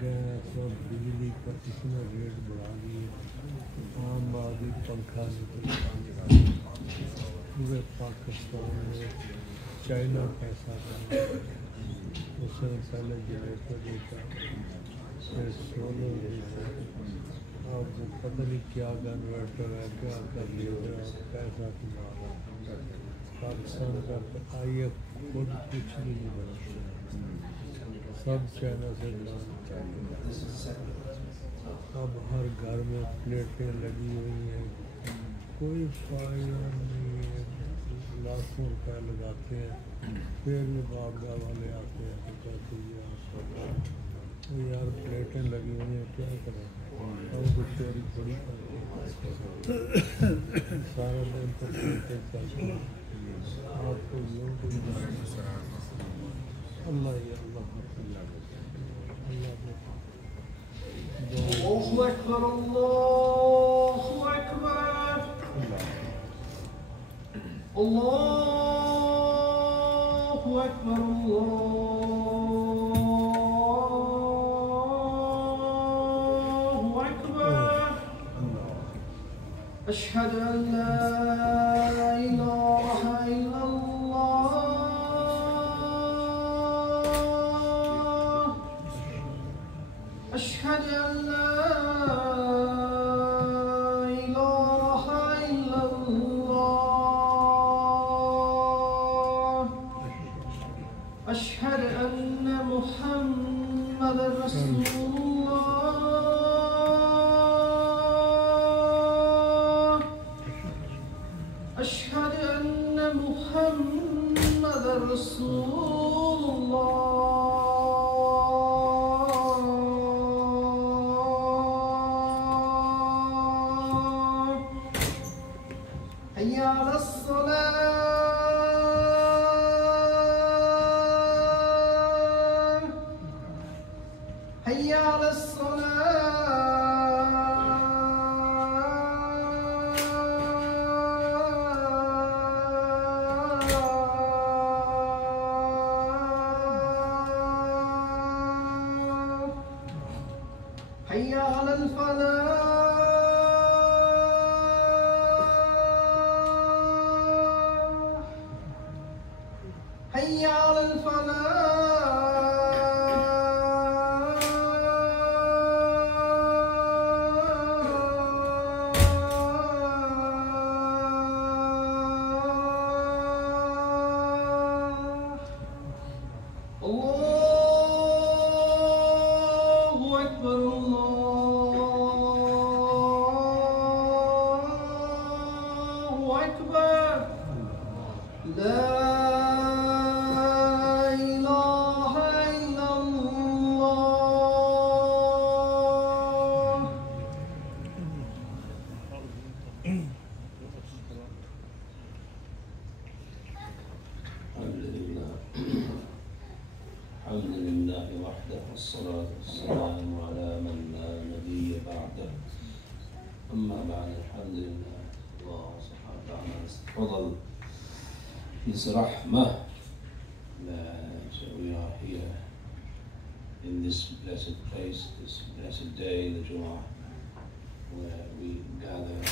Gas और बिजली का इतना रेट बढ़ा दिए, आम आदमी पंखा नहीं, पूरे पाकिस्तान में चाइना पैसा था, उसने पहले जनरेटर देता, फिर सोलर देता, अब पता नहीं क्या कन्वर्टर है, क्या कर लिया, पैसा कमा रहा। पाकिस्तान का आइए खुद कुछ भी नहीं बनाता, सब चाइना से अब हर घर में प्लेटें लगी हुई हैं, कोई फायदा नहीं है, लाखों रुपए लगाते हैं, फिर भी बाबा वाले आते हैं तो कहते हैं यार प्लेटें लगी हुई हैं क्या करें, और कुछ चोरी थोड़ी करते सारा दिन तो प्लेटें चलती हैं, आपको यूँ कोई अल्लाह ही अल्लाह الله أكبر الله أكبر الله أكبر الله أكبر أشهد أن لا إله إلا الله أشهد أن لا إله إلا الله أشهد أن محمدا رسول الله أشهد أن محمدا رسول الله حي على الصلاة حي على الصلاة حي على الفلاح حي على الفلاح الله أكبر الله أكبر لا إله إلا الله الحمد لله وحده والصلاة والسلام على من لا نبي بعده أما بعد الحمد لله الله سبحانه وتعالى فضل His rahmah that we are here in this blessed place, this blessed day, the Jumu'ah, where we gather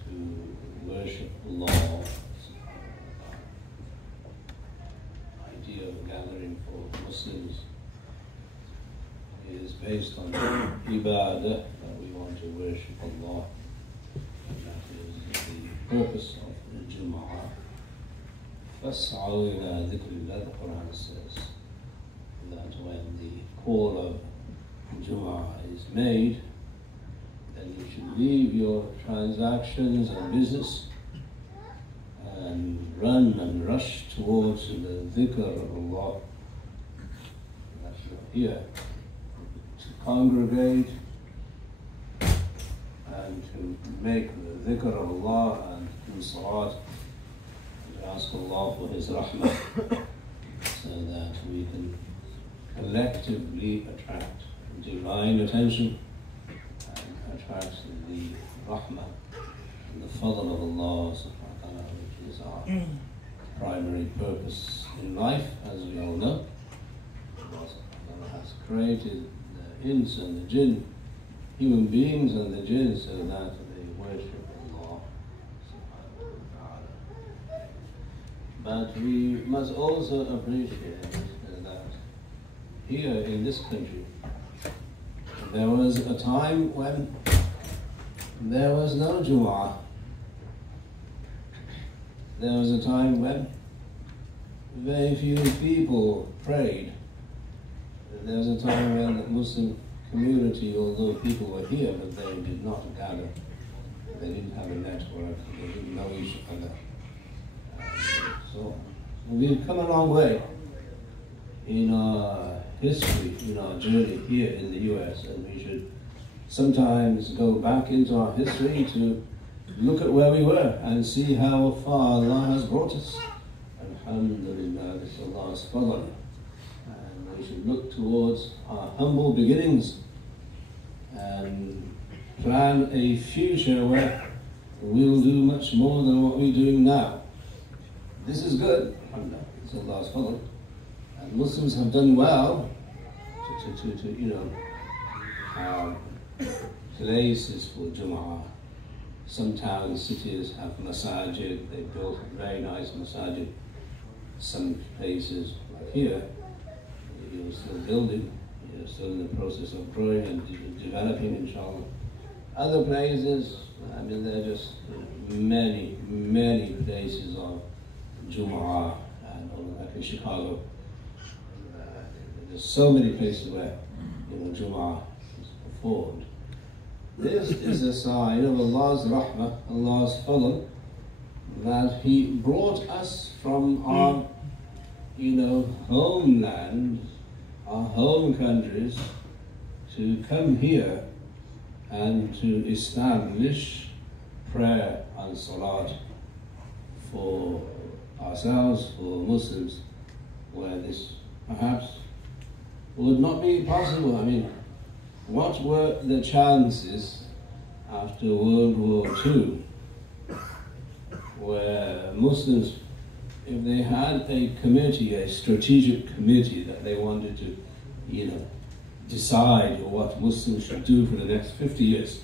to worship Allah. Idea of gathering for Muslims is based on ibadah, that we want to worship Allah, and that is the purpose of the Jumu'ah. فَاسْعَوْا إِلَىٰ ذِكْرِ اللَّهِ, the Quran says that when the call of Jumu'ah is made, then you should leave your transactions and business and run and rush towards the dhikr of Allah. That you're here to congregate and to make the dhikr of Allah and do salat and ask Allah for His rahmah so that we can collectively attract divine attention and attract the rahmah and the fadl of Allah subhanahu wa ta'ala, which is our primary purpose in life, as we all know. Allah has created the ins and the jinn, human beings and the jinn, so that they worship Allah subhanahu wa ta'ala. But we must also appreciate that here in this country, there was a time when there was no Jumu'ah. There was a time when very few people prayed. There was a time when the Muslim community, although people were here, but they did not gather. They didn't have a network, they didn't know each other. So we've come a long way in our history, in our journey here in the US, and we should sometimes go back into our history to look at where we were and see how far Allah has brought us. Alhamdulillah, this is Allah's fadl. And we should look towards our humble beginnings and plan a future where we'll do much more than what we're doing now. This is good, alhamdulillah, it's Allah's fadl. And Muslims have done well to places for Jumu'ah. Some towns, cities have masajid, they built a very nice masajid. Some places, like here, you're still building, you're still in the process of growing and developing, inshallah. Other places, I mean, there are just many, many places of Jumu'ah, and like in Chicago, there's so many places where Jumu'ah is performed. This is a sign of Allah's rahmah, Allah's fadl, that He brought us from our, homeland, our home countries, to come here and to establish prayer and salat for ourselves, for Muslims, where this perhaps would not be possible. I mean, what were the chances after World War II where Muslims, if they had a committee, a strategic committee that they wanted to, decide what Muslims should do for the next 50 years,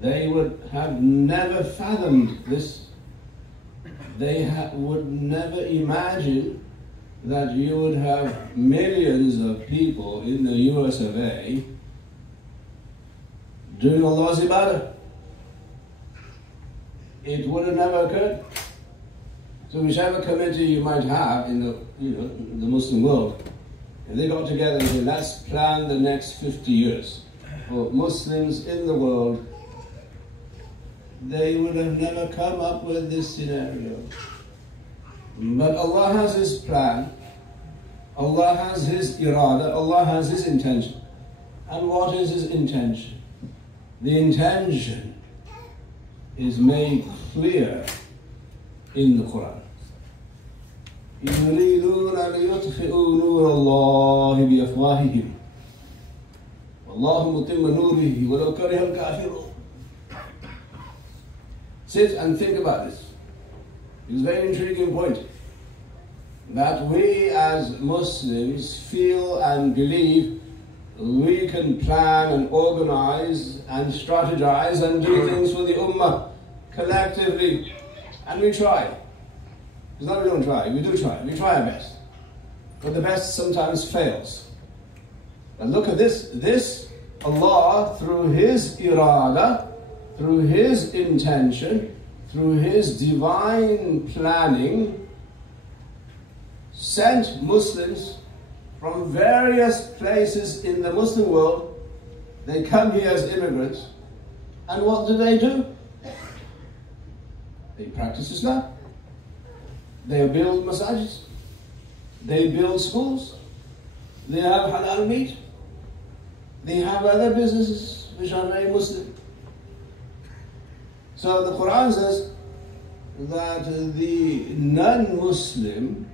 they would have never fathomed this. They would never imagine that you would have millions of people in the US of A doing Allah's ibadah. It would have never occurred. So whichever committee you might have in the Muslim world, if they got together and said, let's plan the next 50 years for Muslims in the world, they would have never come up with this scenario. But Allah has His plan, Allah has His irada, Allah has His intention. And what is His intention? The intention is made clear in the Quran. يريدون ليطفئوا نور الله بأفواههم والله متم نوره ولو كره الكافرون. Sit and think about this. It's a very intriguing point that we as Muslims feel and believe we can plan and organize and strategize and do things for the Ummah collectively, and we try. It's not that we don't try, we do try. We try our best. But the best sometimes fails. And look at this Allah, through His irada, through His intention, through His divine planning, sent Muslims from various places in the Muslim world. They come here as immigrants, and what do? They practice Islam. They build masajids. They build schools. They have halal meat. They have other businesses which are very Muslim. So the Quran says that the non-Muslim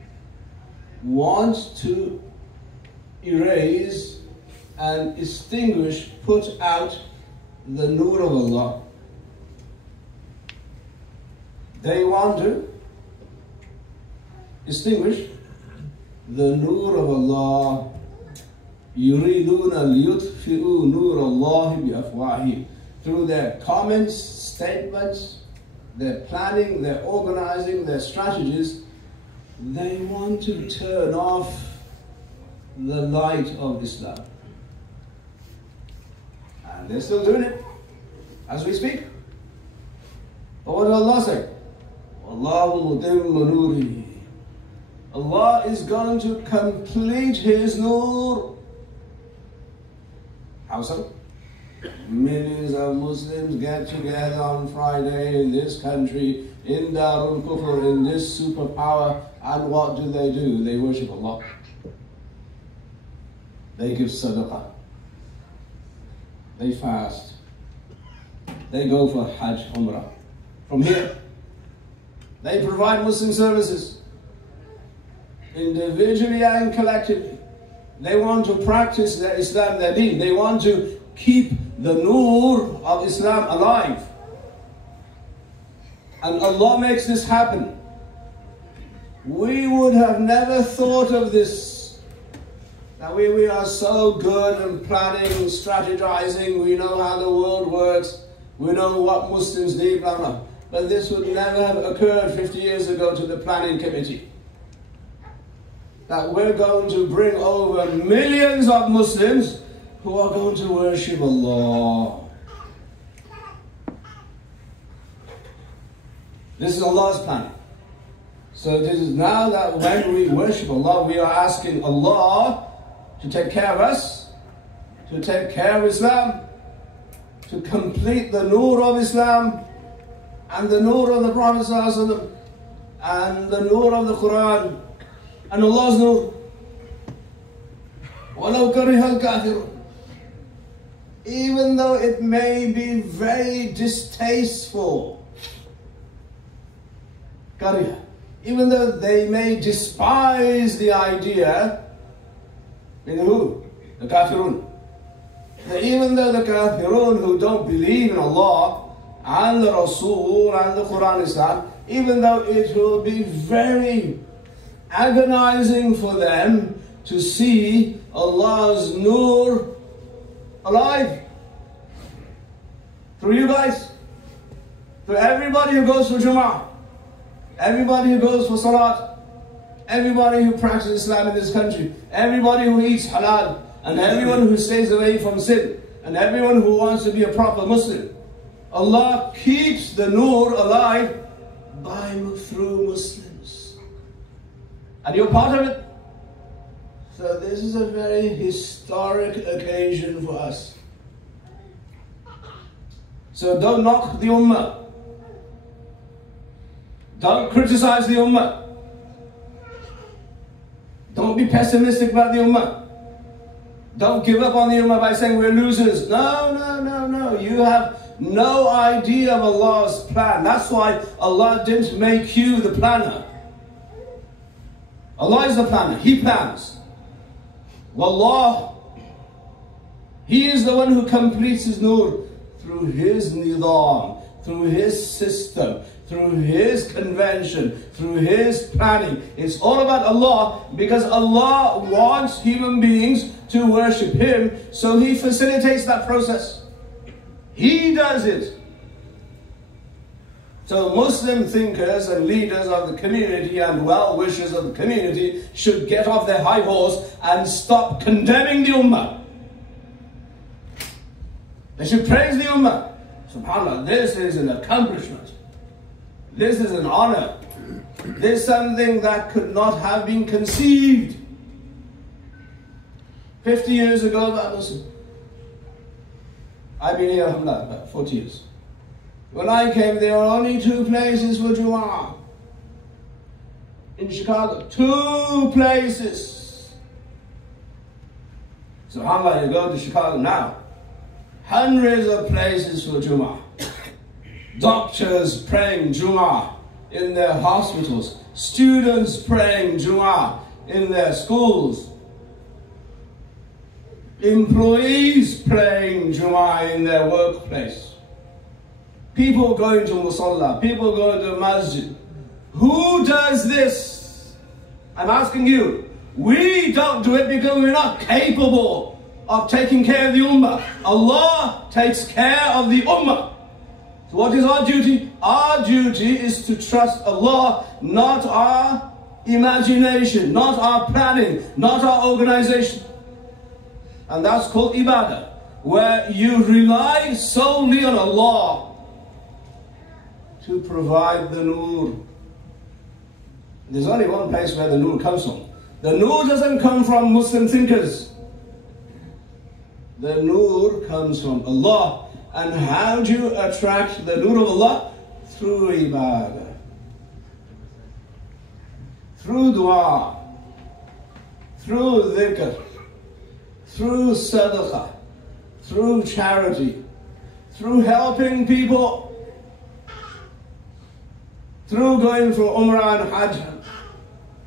wants to erase and extinguish, put out the nur of Allah. They want to distinguish the nur of Allah. يُرِيدُونَ لِيُطْفِئُوا نُورَ اللَّهِ بِأَفْوَاهِهِمْ. Through their comments, statements, their planning, their organizing, their strategies, they want to turn off the light of Islam. And they're still doing it as we speak. But what does Allah say? Allahu mutimmu nurihi. Allah is going to complete His nur. How so? Millions of Muslims get together on Friday in this country, in Darul Kufr, in this superpower, and what do? They worship Allah. They give sadaqah. They fast. They go for Hajj, Umrah. From here, they provide Muslim services, individually and collectively. They want to practice their Islam, their deen. They want to keep the nur of Islam alive. And Allah makes this happen. We would have never thought of this. That we are so good and planning, strategizing, we know how the world works, we know what Muslims need, blah, blah. But this would never have occurred 50 years ago to the planning committee. That we're going to bring over millions of Muslims who are going to worship Allah. This is Allah's plan. So this is now that when we worship Allah, we are asking Allah to take care of us, to take care of Islam, to complete the nur of Islam, and the nur of the Prophet ﷺ, and the nur of the Quran, and Allah's nur. وَلَوْ كَرِهَ الْكَافِرُونَ. Even though it may be very distasteful, kariha, even though they may despise the idea, who? The kafirun. Even though the kafirun who don't believe in Allah and the Rasul and the Quran Islam, even though it will be very agonizing for them to see Allah's nur alive through you guys, through everybody who goes for Jum'ah, everybody who goes for Salat, everybody who practices Islam in this country, everybody who eats halal, and everyone who stays away from sin, and everyone who wants to be a proper Muslim. Allah keeps the nur alive through Muslims. And you're part of it. So this is a very historic occasion for us. So don't knock the ummah. Don't criticize the ummah. Don't be pessimistic about the ummah. Don't give up on the ummah by saying we're losers. No, no, no, no. You have no idea of Allah's plan. That's why Allah didn't make you the planner. Allah is the planner. He plans. Wallah, He is the one who completes His nur through His nidam, through His system, through His convention, through His planning. It's all about Allah, because Allah wants human beings to worship Him, so He facilitates that process. He does it. So Muslim thinkers and leaders of the community and well-wishers of the community should get off their high horse and stop condemning the ummah. They should praise the ummah. SubhanAllah, this is an accomplishment. This is an honor. This is something that could not have been conceived 50 years ago by Muslims. I've been here, alhamdulillah, about 40 years. When I came, there were only 2 places for Jumu'ah in Chicago. 2 places. SubhanAllah, you go to Chicago now, hundreds of places for Jumu'ah. Doctors praying Jumu'ah in their hospitals. Students praying Jumu'ah in their schools. Employees praying Jumu'ah in their workplace. People going to Musalla, people going to Masjid. Who does this? I'm asking you. We don't do it because we're not capable of taking care of the ummah. Allah takes care of the ummah. So what is our duty? Our duty is to trust Allah, not our imagination, not our planning, not our organization. And that's called ibadah, where you rely solely on Allah to provide the nur. There's only one place where the nur comes from. The nur doesn't come from Muslim thinkers. The nur comes from Allah. And how do you attract the nur of Allah? Through ibadah, through dua, through dhikr, through sadaqah, through charity, through helping people, through going for Umrah and Hajj.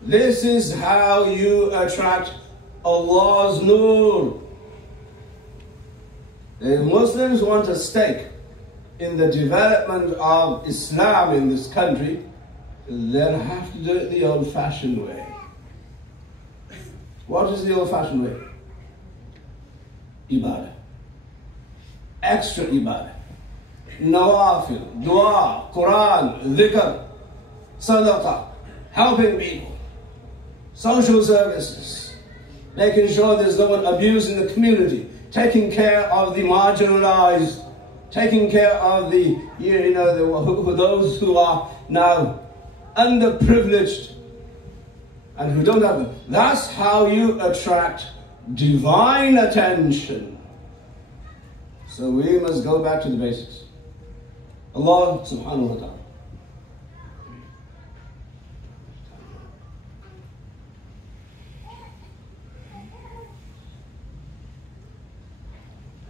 This is how you attract Allah's nur. The Muslims want a stake in the development of Islam in this country, they'll have to do it the old-fashioned way. What is the old-fashioned way? Ibadah. Extra ibadah. Nawafil, dua, Quran, dhikr, sadaqah, helping people, social services, making sure there's no one abusing the community, taking care of the marginalized, taking care of the, those who are now underprivileged and who don't have them. That's how you attract divine attention. So we must go back to the basics. Allah subhanahu wa ta'ala.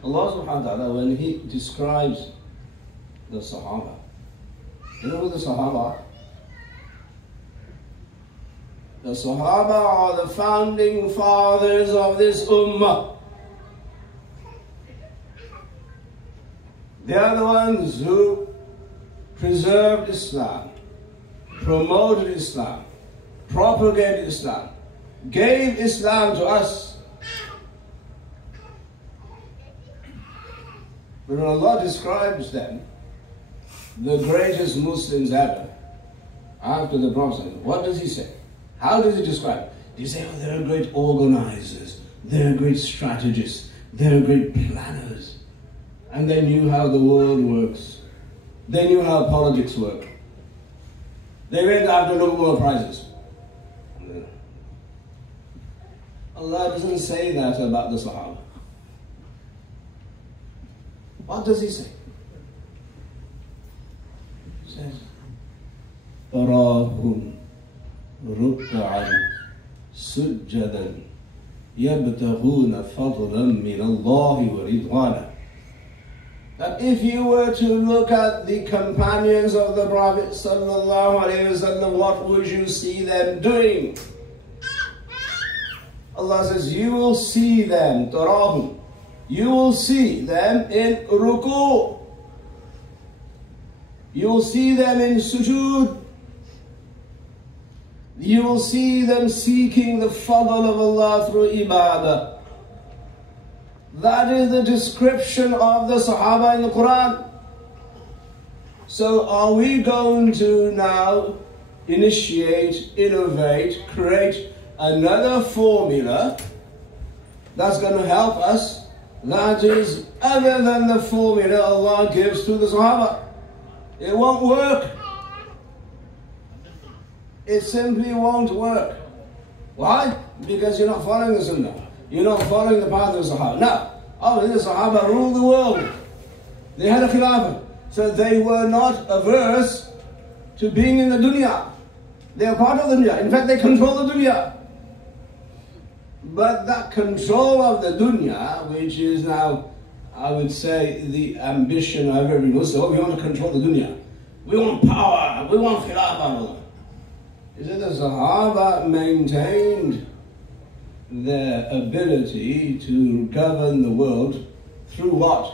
Allah subhanahu wa ta'ala, when He describes the Sahaba, you know who the Sahaba are? The Sahaba are the founding fathers of this ummah. They are the ones who preserved Islam, promoted Islam, propagated Islam, gave Islam to us. But when Allah describes them, the greatest Muslims ever, after the Prophet, what does He say? How does He describe? He says, oh, they're great organizers, they're great strategists, they're great planners. And they knew how the world works. They knew how politics work. They went after Nobel Prizes. Allah doesn't say that about the Sahaba. What does He say? He says, تَرَاهُمْ رُكَّعًا سُجَّدًا يَبْتَغُونَ فَضْلًا مِنَ اللَّهِ وَرِضْوَانًا. That if you were to look at the companions of the Prophet sallallahu alaihi wasallam, what would you see them doing? Allah says, you will see them, tarahum. You will see them in ruku. You will see them in sujood. You will see them seeking the fadl of Allah through ibadah. That is the description of the Sahaba in the Quran. So are we going to now initiate, innovate, create another formula that's going to help us that is other than the formula Allah gives to the Sahaba? It won't work. It simply won't work. Why? Because you're not following the Sunnah. You're not following the path of the Sahaba. Now, the Sahaba ruled the world. They had a khilafah. So they were not averse to being in the dunya. They are part of the dunya. In fact, they control the dunya. But that control of the dunya, which is now, I would say, the ambition of every Muslim, we want to control the dunya. We want power. We want khilafah. Is it the Sahaba maintained their ability to govern the world through what?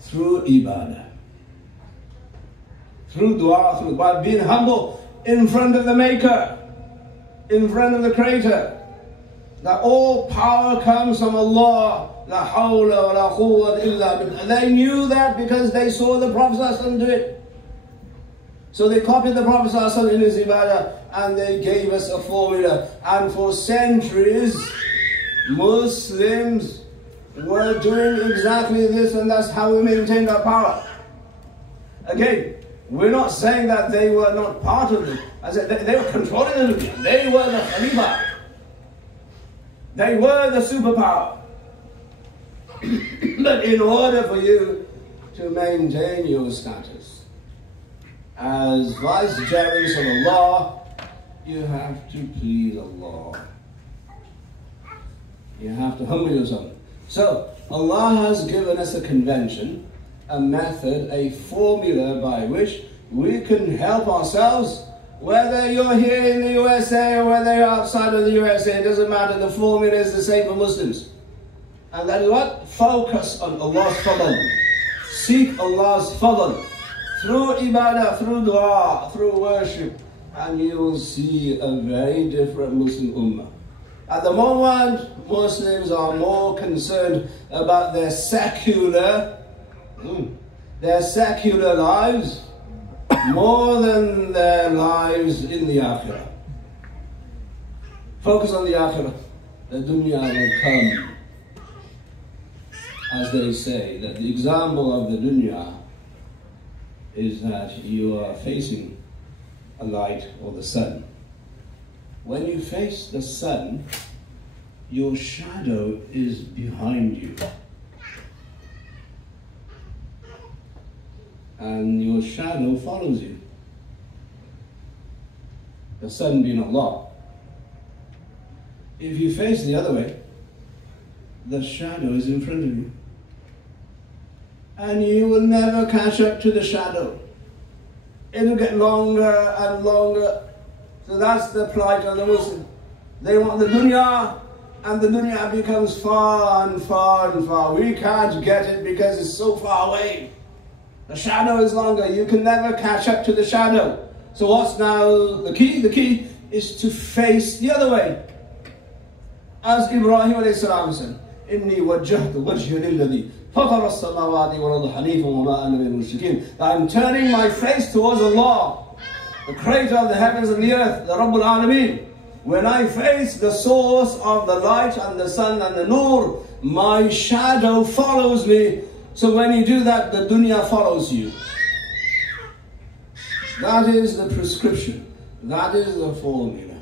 Through ibadah. Through dua, by being humble in front of the Maker. in front of the Creator, that all power comes from Allah. La hawla wa la quwwata illa billah. They knew that because they saw the Prophet ﷺ do it. So they copied the Prophet ﷺ in his ibadah, and they gave us a formula. And for centuries, Muslims were doing exactly this, and that's how we maintained our power. Again, we're not saying that they were not part of it. I said they were controlling the dunya. They were the Khalifa. They were the superpower. But in order for you to maintain your status as vicegerents of Allah, you have to please Allah. You have to humble yourself. So Allah has given us a convention, a method, a formula by which we can help ourselves. Whether you're here in the USA or whether you're outside of the USA, it doesn't matter. The formula is the same for Muslims. And that is what? Focus on Allah's fadl. Seek Allah's fadl. Through ibadah, through dua, through worship. And you will see a very different Muslim ummah. At the moment, Muslims are more concerned about their secular lives more than their lives in the akhirah. Focus on the akhirah. The dunya will come. As they say, that the example of the dunya is that you are facing a light or the sun. When you face the sun, your shadow is behind you. And your shadow follows you. The sun being Allah. If you face the other way, the shadow is in front of you. And you will never catch up to the shadow. It'll get longer and longer. So that's the plight of the Muslim. They want the dunya, and the dunya becomes far and far and far. We can't get it because it's so far away. The shadow is longer. You can never catch up to the shadow. So what's now the key? The key is to face the other way. As Ibrahim alayhi salam said, إِنِّي وَجَّهْتُ وَجْهِي لِلَّذِي فَطَرَ السَّمَاوَاتِ وَالْأَرْضَ حَنِيفًا وَمَا أَنَا مِنَ الْمُشْرِكِينَ. I'm turning my face towards Allah, the creator of the heavens and the earth, the Rabbul Alameen. When I face the source of the light and the sun and the nur, my shadow follows me. So when you do that, the dunya follows you. That is the prescription. That is the formula.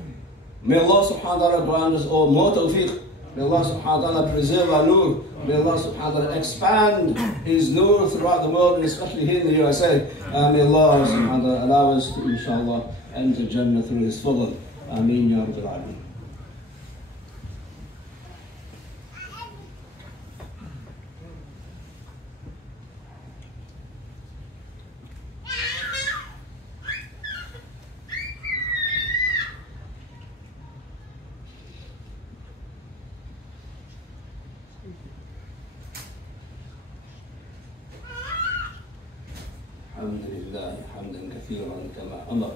May Allah subhanahu wa ta'ala grant us all more tawfiq. May Allah subhanahu wa ta'ala preserve our nur. May Allah subhanahu wa ta'ala expand His nur throughout the world, and especially here in the USA. May Allah subhanahu wa ta'ala allow us to, inshallah, enter Jannah through His fadl. Amin ya Rabbil Alameen. الحمد لله حمدا كثيرا كما أمر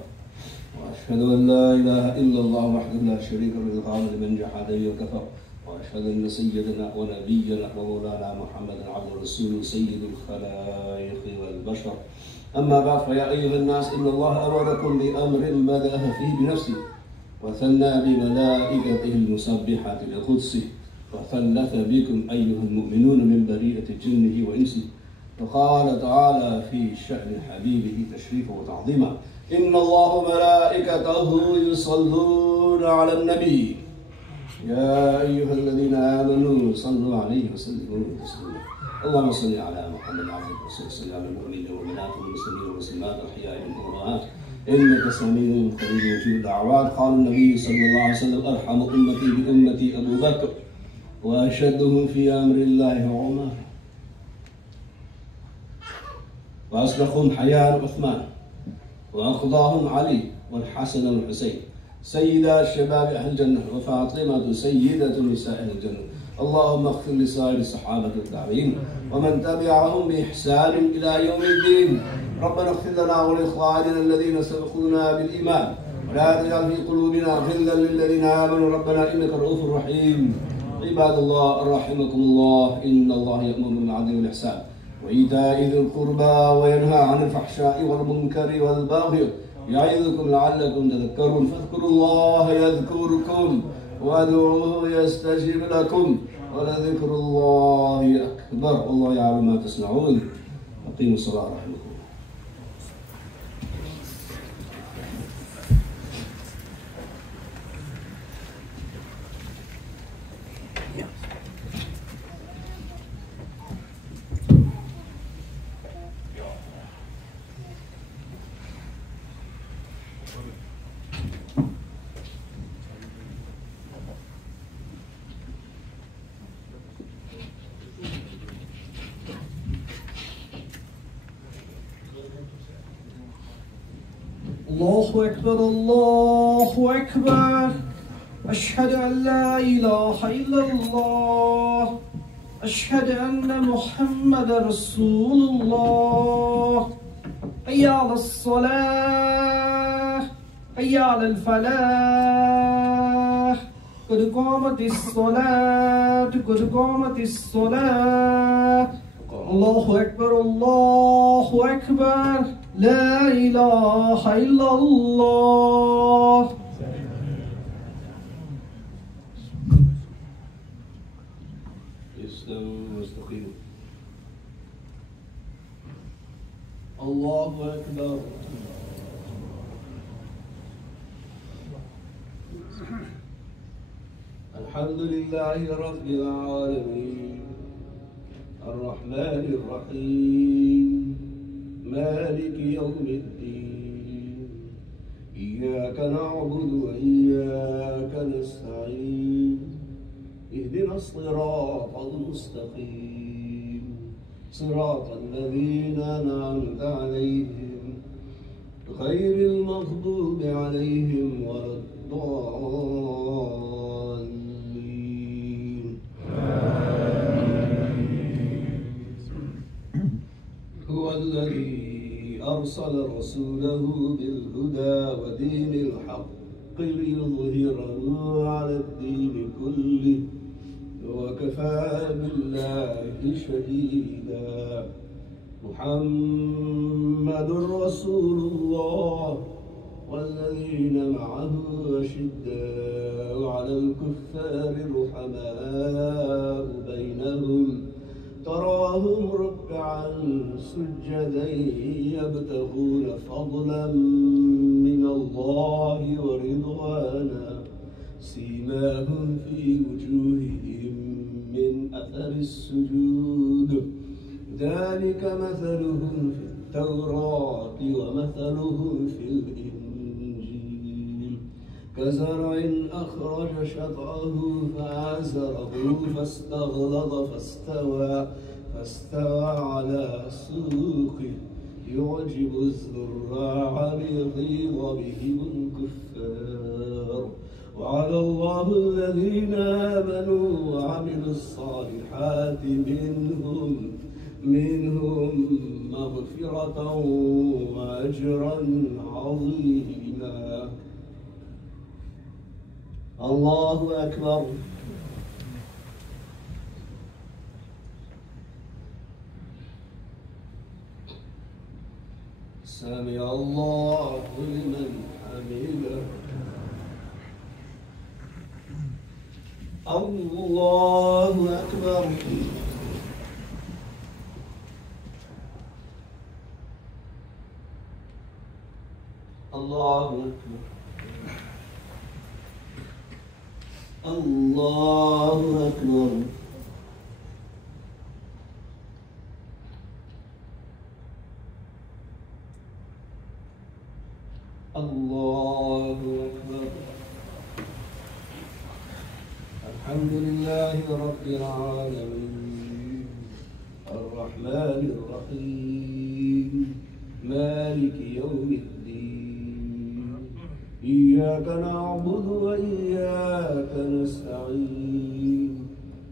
وأشهد أن لا إله إلا الله وحده لا شريك له الغالب لمن جحد وكفر وأشهد أن سيدنا ونبينا ومولانا محمدا عبد الرسول سيد الخلائق والبشر. أما بعد، فيا أيها الناس، إن الله أمركم بأمر بدأ فيه بنفسه وثنى بملائكته المسبحة بقدسه وثلث بكم أيها المؤمنون من بريئة جنه وإنسه. وقال تعالى في شأن حبيبه تشريفا وتعظيما: إن الله وملائكته يصلون على النبي يا أيها الذين آمنوا صلوا عليه وسلموا تسليما. اللهم صل على محمد عبدك ورسولك على المؤمنين والمؤمنات والمسلمين والمسلمات الأحياء والأموات إنك سميع قريب مجيب الدعوات. قال النبي صلى الله عليه وسلم: أرحم أمتي بأمتي أبو بكر وأشدهم في أمر الله عمر وأصدقهم حياء عثمان وأقضاهم علي والحسن والحسين سيدا شباب أهل الجنة وفاطمة سيدة نساء أهل الجنة. اللهم اغفر لسائر الصحابة التابعين ومن تبعهم بإحسان إلى يوم الدين. ربنا اغفر لنا ولإخواننا الذين سبقونا بالإيمان ولا تجعل في قلوبنا غلا للذين آمنوا ربنا إنك رؤوف رحيم. عباد الله رحمكم الله، إن الله يأمر بالعدل والإحسان وإيتاء ذي القربى وينهى عن الفحشاء والمنكر والبغي يعظكم لعلكم تذكرون. فاذكروا الله يذكركم وادعوه يستجب لكم ولذكر الله أكبر والله يعلم ما تصنعون. أقيموا الصلاة رحمكم الله. الله أكبر الله أكبر. أشهد أن لا إله إلا الله. أشهد أن محمد رسول الله. حي على الصلاة حي على الفلاح. قد قامت الصلاة قد قامت الصلاة. الله أكبر الله أكبر. لا إله إلا الله. استووا واستقيموا. الله أكبر. الحمد لله رب العالمين الرحمن الرحيم مالك يوم الدين. إياك نعبد وإياك نستعين. اهدنا الصراط المستقيم صراط الذين أنعمت عليهم غير المغضوب عليهم ولا الضالين. هو الذي أرسل رسوله بالهدى ودين الحق ليظهره على الدين كله وكفى بالله شهيدا. محمد رسول الله والذين معه أشداء على الكفار رحماء بينهم تراهم ركعا سجدا يبتغون فضلا من الله ورضوانا سيماهم في وجوههم من أثر السجود ذلك مثلهم في التوراة ومثلهم في الإنجيل كزرع أخرج شطأه فآزره فاستغلظ فاستوى على سوقه يعجب الزراع ليغيظ بهم الكفار. وعلى الله الذين آمنوا وعملوا الصالحات منهم مغفرة وأجرا عظيما. الله أكبر. سمع الله لمن حمده. الله أكبر. الله أكبر. الله أكبر. الله أكبر. الحمد لله رب العالمين الرحمن الرحيم مالك يوم الدين. إياك نعبد وإياك نستعين.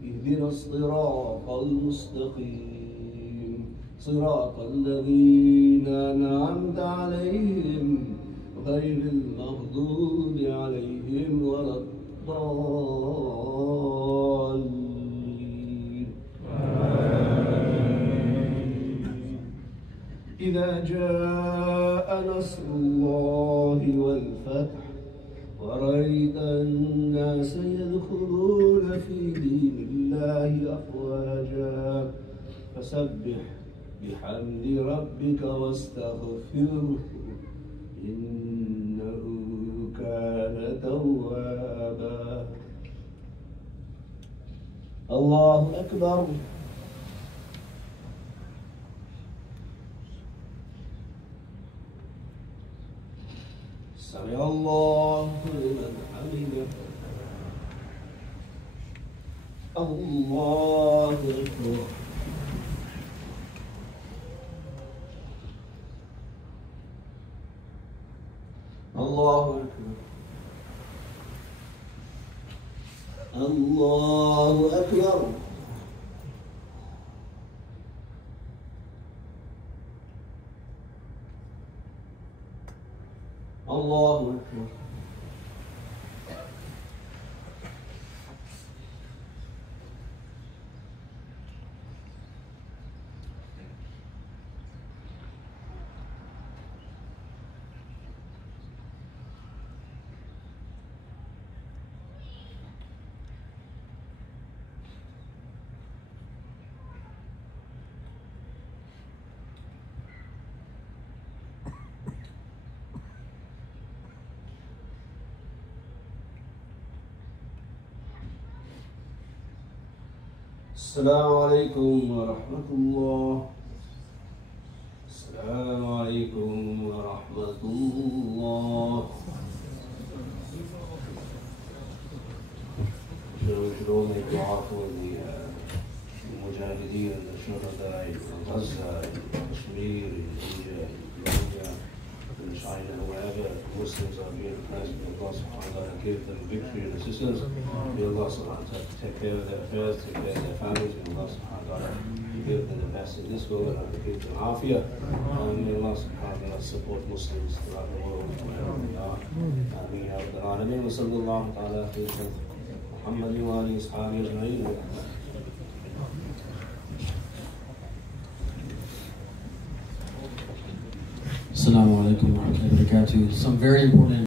اهدنا الصراط المستقيم صراط الذين أنعمت عليهم غير المغضوب عليهم ولا الضالين. إذا جاء نصر الله والفتح ورأيت الناس يدخلون في دين الله أفواجا فسبح بحمد ربك واستغفره إنه كان توابا. الله أكبر. سمع الله لمن حمده. الله أكبر. الله أكبر. الله أكبر. الله أكبر. السلام عليكم ورحمة الله. السلام عليكم ورحمة الله. شلون يتعاطوا المجاهدين الشهداء in Gaza, in Kashmir, in India, in Colombia, in China, wherever Muslims are being oppressed, may Allah subhanahu wa ta'ala give them victory and assistance. May Allah subhanahu wa ta'ala take care of their affairs, take care of their families. May Allah subhanahu wa ta'ala give them the best in this world and give them afiyah. May Allah subhanahu wa ta'ala support Muslims throughout the world, wherever they are. Amin ya rabbal alamin. Wa sallallahu ta'ala fi Muhammad wa alihi wa sahbihi ajma'in. Assalamu alaikum wa rahmatullahi wa barakatuh. Some very important